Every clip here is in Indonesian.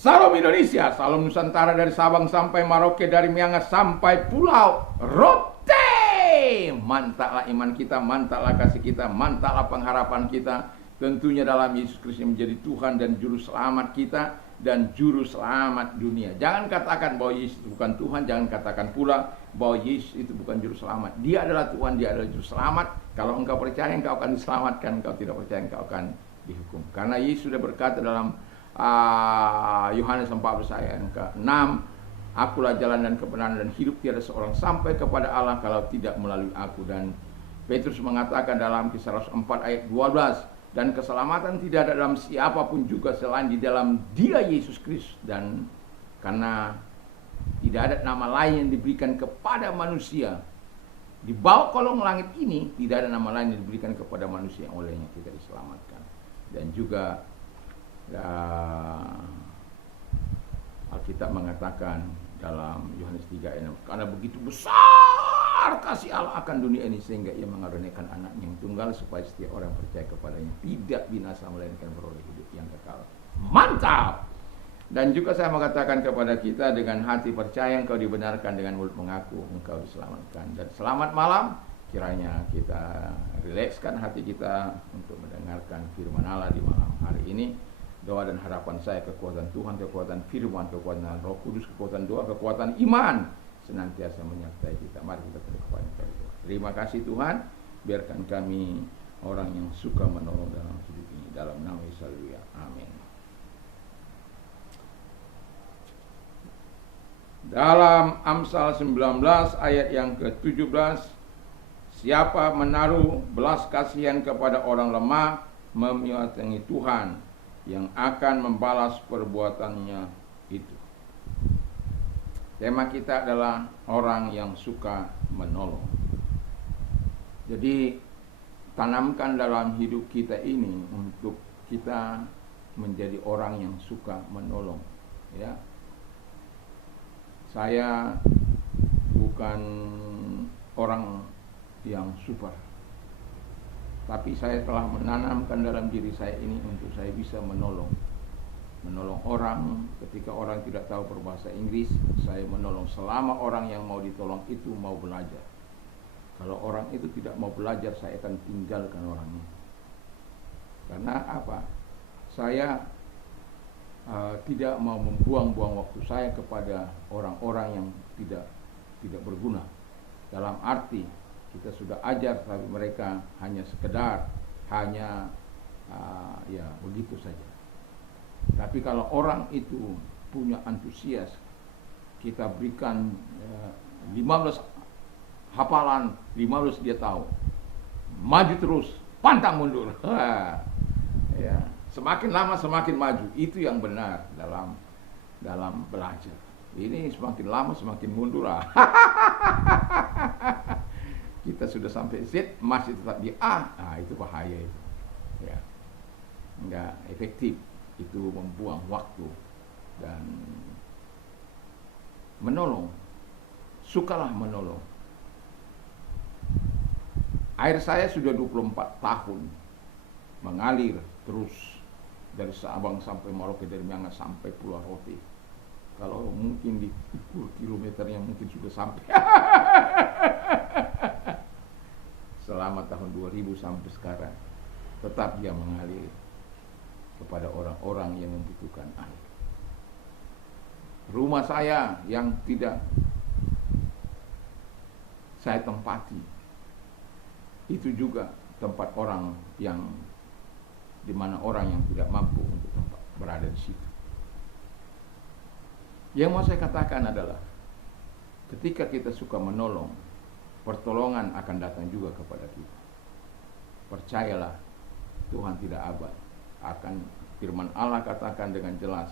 Salam Indonesia, salam Nusantara dari Sabang sampai Merauke, dari Miangas sampai Pulau Rote. Mantaplah iman kita, mantaplah kasih kita, mantaplah pengharapan kita. Tentunya dalam Yesus Kristus yang menjadi Tuhan dan Juru Selamat kita dan Juru Selamat dunia. Jangan katakan bahwa Yesus itu bukan Tuhan, jangan katakan pula bahwa Yesus itu bukan Juru Selamat. Dia adalah Tuhan, dia adalah Juru Selamat. Kalau engkau percaya, engkau akan diselamatkan. Engkau tidak percaya, engkau akan dihukum. Karena Yesus sudah berkata dalam Yohanes 14 ayat ke-6, akulah jalan dan kebenaran dan hidup, tiada seorang sampai kepada Allah kalau tidak melalui aku. Dan Petrus mengatakan dalam Kisah Rasul 4 ayat 12, dan keselamatan tidak ada dalam siapapun juga selain di dalam Dia Yesus Kristus. Dan karena tidak ada nama lain yang diberikan kepada manusia di bawah kolong langit ini, tidak ada nama lain yang diberikan kepada manusia yang olehnya kita diselamatkan. Dan juga Alkitab mengatakan dalam Yohanes 3 ayat 6, karena begitu besar kasih Allah akan dunia ini sehingga ia mengaruniakan anaknya yang tunggal supaya setiap orang percaya kepadanya tidak binasa melainkan beroleh hidup yang kekal. Mantap. Dan juga saya mengatakan kepada kita, dengan hati percaya engkau dibenarkan, dengan mulut mengaku engkau diselamatkan. Dan selamat malam. Kiranya kita rilekskan hati kita untuk mendengarkan firman Allah di malam hari ini. Doa dan harapan saya, kekuatan Tuhan, kekuatan firman, kekuatan Roh Kudus, kekuatan doa, kekuatan iman senantiasa menyertai kita. Mari kita berdoa. Terima kasih Tuhan, biarkan kami orang yang suka menolong dalam hidup ini, dalam nama Yesus. Haleluya. Amin. Dalam Amsal 19 ayat yang ke-17, siapa menaruh belas kasihan kepada orang lemah memyatangi Tuhan yang akan membalas perbuatannya itu. Tema kita adalah orang yang suka menolong. Jadi tanamkan dalam hidup kita ini untuk kita menjadi orang yang suka menolong, ya. Saya bukan orang yang super, tapi saya telah menanamkan dalam diri saya ini untuk saya bisa menolong orang. Ketika orang tidak tahu berbahasa Inggris, saya menolong selama orang yang mau ditolong itu mau belajar. Kalau orang itu tidak mau belajar, saya akan tinggalkan orangnya. Karena apa? Saya tidak mau membuang-buang waktu saya kepada orang-orang yang tidak berguna. Dalam arti kita sudah ajar, tapi mereka hanya sekedar ya begitu saja. Tapi kalau orang itu punya antusias, kita berikan 15 hafalan, 15 dia tahu, maju terus, pantang mundur. Ya, semakin lama semakin maju. Itu yang benar dalam belajar. Ini semakin lama semakin mundur. Kita sudah sampai Z masih tetap di A, itu bahaya itu. Ya, enggak efektif. Itu membuang waktu. Dan menolong, sukalah menolong. Air saya sudah 24 tahun mengalir terus dari Sabang sampai Merauke, dari Miangas sampai Pulau Rote. Kalau mungkin diukur kilometernya mungkin sudah sampai. Selama tahun 2000 sampai sekarang tetap dia mengalir kepada orang-orang yang membutuhkan air. Rumah saya yang tidak saya tempati, itu juga tempat orang yang di mana orang yang tidak mampu untuk tempat berada di situ. Yang mau saya katakan adalah, ketika kita suka menolong, pertolongan akan datang juga kepada kita. Percayalah, Tuhan tidak abal. Akan firman Allah katakan dengan jelas,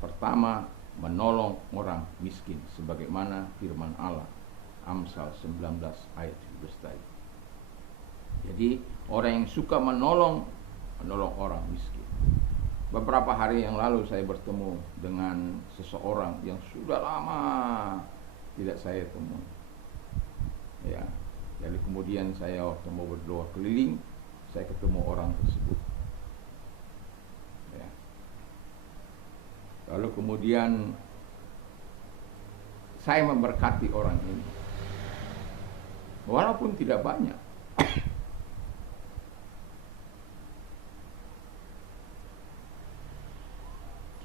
pertama menolong orang miskin, sebagaimana firman Allah Amsal 19 ayat 17 tadi. Jadi orang yang suka menolong orang miskin. Beberapa hari yang lalu saya bertemu dengan seseorang yang sudah lama tidak saya temui. Ya, jadi kemudian saya waktu mau berdoa keliling, saya ketemu orang tersebut. Ya. Lalu kemudian saya memberkati orang ini, walaupun tidak banyak.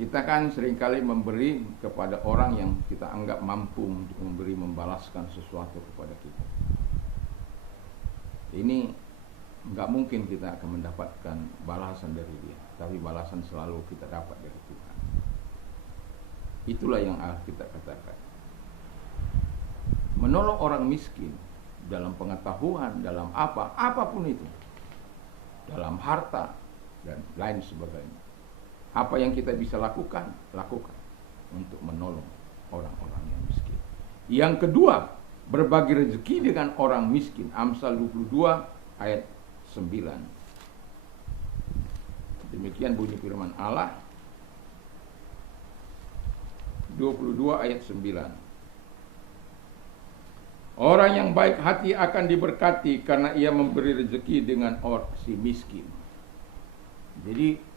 Kita kan seringkali memberi kepada orang yang kita anggap mampu untuk memberi, membalaskan sesuatu kepada kita. Ini nggak mungkin kita akan mendapatkan balasan dari dia, tapi balasan selalu kita dapat dari Tuhan. Itulah yang kita katakan. Menolong orang miskin dalam pengetahuan, dalam apapun itu, dalam harta dan lain sebagainya. Apa yang kita bisa lakukan untuk menolong orang-orang yang miskin. Yang kedua, berbagi rezeki dengan orang miskin. Amsal 22 ayat 9. Demikian bunyi firman Allah. 22 ayat 9. Orang yang baik hati akan diberkati karena ia memberi rezeki dengan orang si miskin. Jadi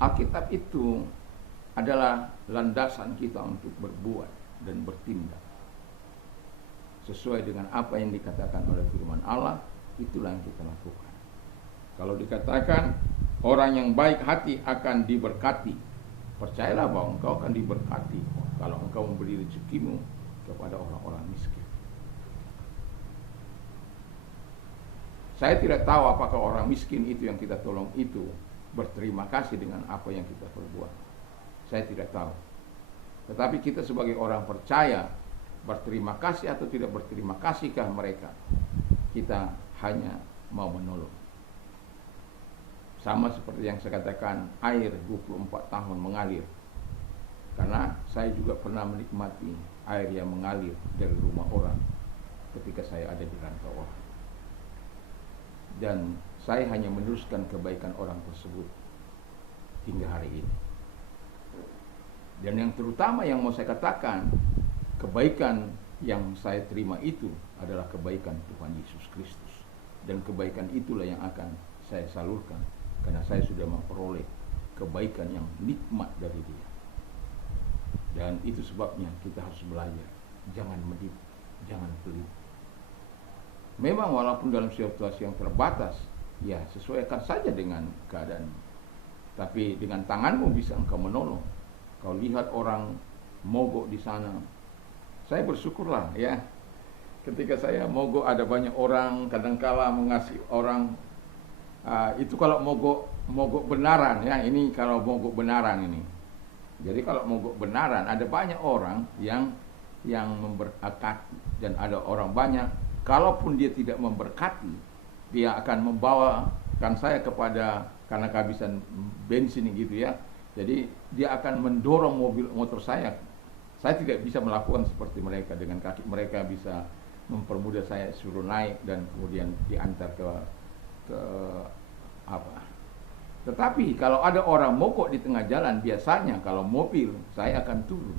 Alkitab itu adalah landasan kita untuk berbuat dan bertindak sesuai dengan apa yang dikatakan oleh firman Allah. Itulah yang kita lakukan. Kalau dikatakan orang yang baik hati akan diberkati, percayalah bahwa engkau akan diberkati kalau engkau memberi rezekimu kepada orang-orang miskin. Saya tidak tahu apakah orang miskin itu yang kita tolong itu berterima kasih dengan apa yang kita perbuat. Saya tidak tahu. Tetapi kita sebagai orang percaya, berterima kasih atau tidak berterima kasihkah mereka, kita hanya mau menolong. Sama seperti yang saya katakan, air 24 tahun mengalir. Karena saya juga pernah menikmati air yang mengalir dari rumah orang ketika saya ada di rantauan. Dan saya hanya meneruskan kebaikan orang tersebut hingga hari ini. Dan yang terutama yang mau saya katakan, kebaikan yang saya terima itu adalah kebaikan Tuhan Yesus Kristus. Dan kebaikan itulah yang akan saya salurkan, karena saya sudah memperoleh kebaikan yang nikmat dari Dia. Dan itu sebabnya kita harus belajar, jangan medit, jangan pelit. Memang walaupun dalam situasi yang terbatas, ya sesuaikan saja dengan keadaan. Tapi dengan tanganmu bisa engkau menolong. Kau lihat orang mogok di sana, saya bersyukurlah ya. Ketika saya mogok ada banyak orang, kadangkala mengasihi orang. Itu kalau mogok benaran ya. Ini kalau mogok benaran ini. Jadi kalau mogok benaran ada banyak orang yang memberkati, dan ada orang banyak. Kalaupun dia tidak memberkati, dia akan membawakan saya kepada, karena kehabisan bensin gitu ya. Jadi dia akan mendorong motor saya. Saya tidak bisa melakukan seperti mereka, dengan kaki mereka bisa mempermudah saya suruh naik dan kemudian diantar ke apa. Tetapi kalau ada orang mogok di tengah jalan, biasanya kalau mobil saya akan turun.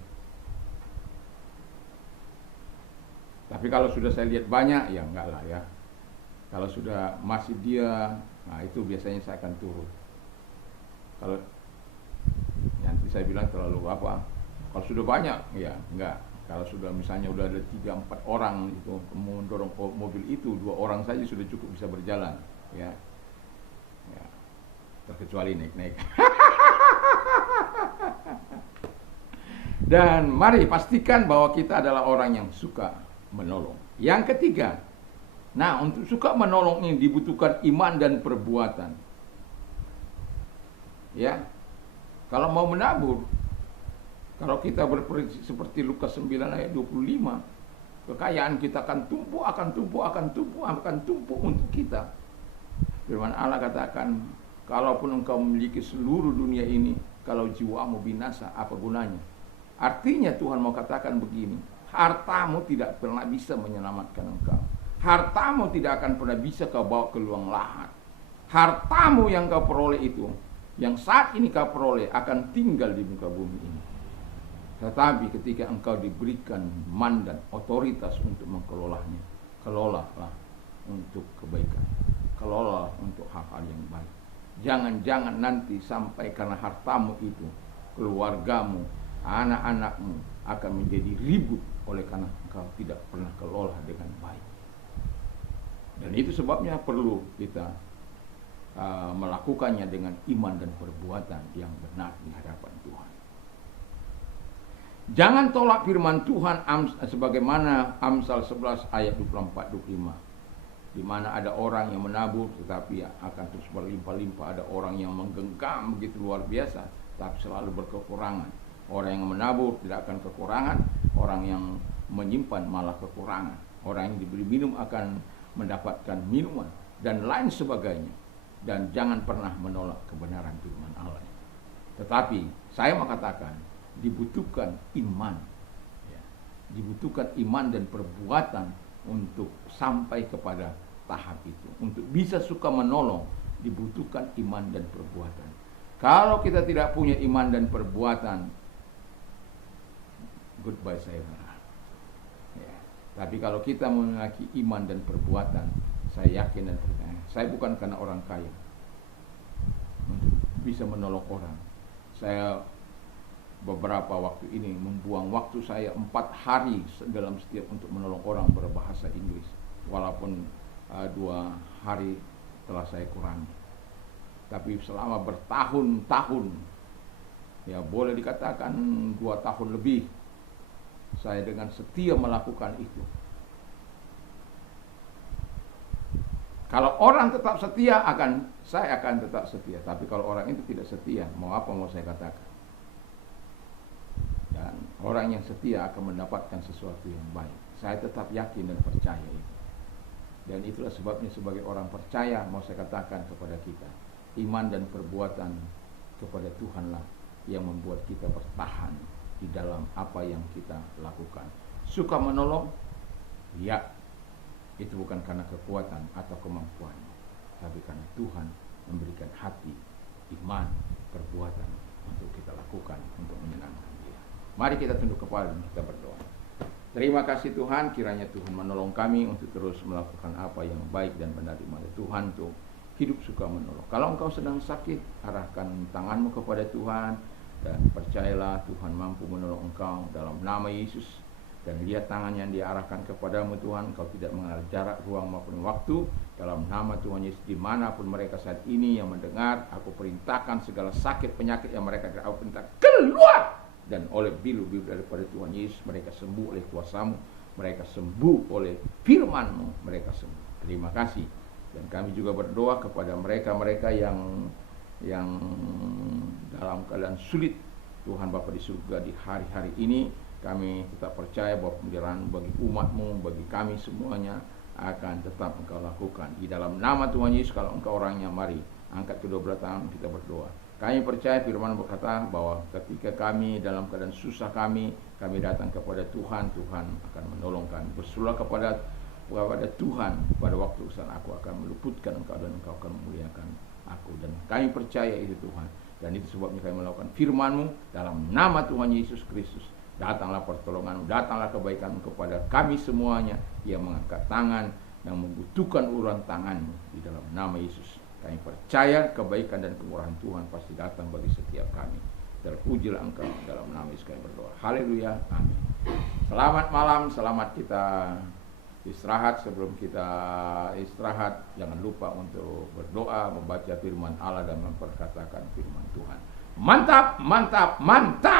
Tapi kalau sudah saya lihat banyak, ya enggak lah ya. Kalau sudah masih dia, nah itu biasanya saya akan turun. Kalau nanti saya bilang terlalu apa, kalau sudah banyak, ya enggak. Kalau sudah misalnya udah ada 3-4 orang itu mendorong mobil itu, 2 orang saja sudah cukup bisa berjalan, ya. Terkecuali naik-naik. Dan mari pastikan bahwa kita adalah orang yang suka menolong. Yang ketiga, nah untuk suka menolong ini dibutuhkan iman dan perbuatan. Ya, kalau mau menabur, kalau kita berprinsip seperti Lukas 9 ayat 25, kekayaan kita akan tumpuk untuk kita. Firman Allah katakan, kalaupun engkau memiliki seluruh dunia ini, kalau jiwamu binasa, apa gunanya? Artinya Tuhan mau katakan begini, hartamu tidak pernah bisa menyelamatkan engkau. Hartamu tidak akan pernah bisa kau bawa ke liang lahat. Hartamu yang kau peroleh itu, yang saat ini kau peroleh, akan tinggal di muka bumi ini. Tetapi ketika engkau diberikan mandat, otoritas untuk mengelolanya, kelolalah untuk kebaikan, kelolalah untuk hal-hal yang baik. Jangan-jangan nanti sampai karena hartamu itu keluargamu, anak-anakmu akan menjadi ribut oleh karena engkau tidak pernah kelola dengan baik. Dan itu sebabnya perlu kita melakukannya dengan iman dan perbuatan yang benar di hadapan Tuhan. Jangan tolak firman Tuhan sebagaimana Amsal 11 ayat 24-25. Di mana ada orang yang menabur tetapi akan terus berlimpah-limpah, ada orang yang menggenggam begitu luar biasa tapi selalu berkekurangan. Orang yang menabur tidak akan kekurangan, orang yang menyimpan malah kekurangan. Orang yang diberi minum akan mendapatkan minuman dan lain sebagainya. Dan jangan pernah menolak kebenaran firman Allah. Tetapi saya mengatakan dibutuhkan iman, ya. Dibutuhkan iman dan perbuatan untuk sampai kepada tahap itu. Untuk bisa suka menolong dibutuhkan iman dan perbuatan. Kalau kita tidak punya iman dan perbuatan, goodbye sayonara. Ya. Tapi kalau kita memiliki iman dan perbuatan, saya yakin dan percaya. Saya bukan karena orang kaya untuk bisa menolong orang. Saya beberapa waktu ini membuang waktu saya 4 hari dalam setiap untuk menolong orang berbahasa Inggris. Walaupun 2 hari telah saya kurangi. Tapi selama bertahun-tahun, ya boleh dikatakan 2 tahun lebih, saya dengan setia melakukan itu. Kalau orang tetap setia saya akan tetap setia. Tapi kalau orang itu tidak setia, mau apa mau saya katakan. Dan orang yang setia akan mendapatkan sesuatu yang baik. Saya tetap yakin dan percaya itu. Dan itulah sebabnya sebagai orang percaya, mau saya katakan kepada kita, iman dan perbuatan kepada Tuhanlah yang membuat kita bertahan di dalam apa yang kita lakukan. Suka menolong? Ya. Itu bukan karena kekuatan atau kemampuan, tapi karena Tuhan memberikan hati, iman, perbuatan untuk kita lakukan untuk menyenangkan Dia. Mari kita tunduk kepala dan kita berdoa. Terima kasih Tuhan, kiranya Tuhan menolong kami untuk terus melakukan apa yang baik dan benar di mata Tuhan, untuk hidup suka menolong. Kalau engkau sedang sakit, arahkan tanganmu kepada Tuhan dan percayalah Tuhan mampu menolong engkau dalam nama Yesus. Dan lihat tangan yang diarahkan kepadamu Tuhan, kau tidak mengenal jarak, ruang maupun waktu. Dalam nama Tuhan Yesus, dimanapun mereka saat ini yang mendengar, aku perintahkan segala sakit penyakit yang mereka tidak aku perintah keluar. Dan oleh bilu-bilu daripada Tuhan Yesus, mereka sembuh oleh kuasa-Mu, mereka sembuh oleh firman-Mu, mereka sembuh. Terima kasih. Dan kami juga berdoa kepada mereka-mereka yang dalam keadaan sulit. Tuhan Bapa di surga, di hari-hari ini kami tetap percaya bahwa pemeliharaan bagi umat-Mu, bagi kami semuanya akan tetap Engkau lakukan. Di dalam nama Tuhan Yesus, kalau Engkau orangnya, mari angkat kedua belah tangan kita berdoa. Kami percaya firman berkata bahwa ketika kami dalam keadaan susah kami datang kepada Tuhan, Tuhan akan menolong kami. Bersulah kepada Tuhan, pada waktu saat aku akan meluputkan Engkau dan Engkau akan memuliakan aku. Dan kami percaya itu Tuhan. Dan itu sebabnya kami melakukan firman-Mu dalam nama Tuhan Yesus Kristus. Datanglah pertolongan, datanglah kebaikan kepada kami semuanya yang mengangkat tangan, yang membutuhkan uluran tangan-Mu di dalam nama Yesus. Kami percaya kebaikan dan kemurahan Tuhan pasti datang bagi setiap kami. Terpujilah Engkau, dalam nama Yesus kami berdoa. Haleluya, amin. Selamat malam, selamat kita istirahat. Sebelum kita istirahat, jangan lupa untuk berdoa, membaca firman Allah dan memperkatakan firman Tuhan. Mantap, mantap, mantap.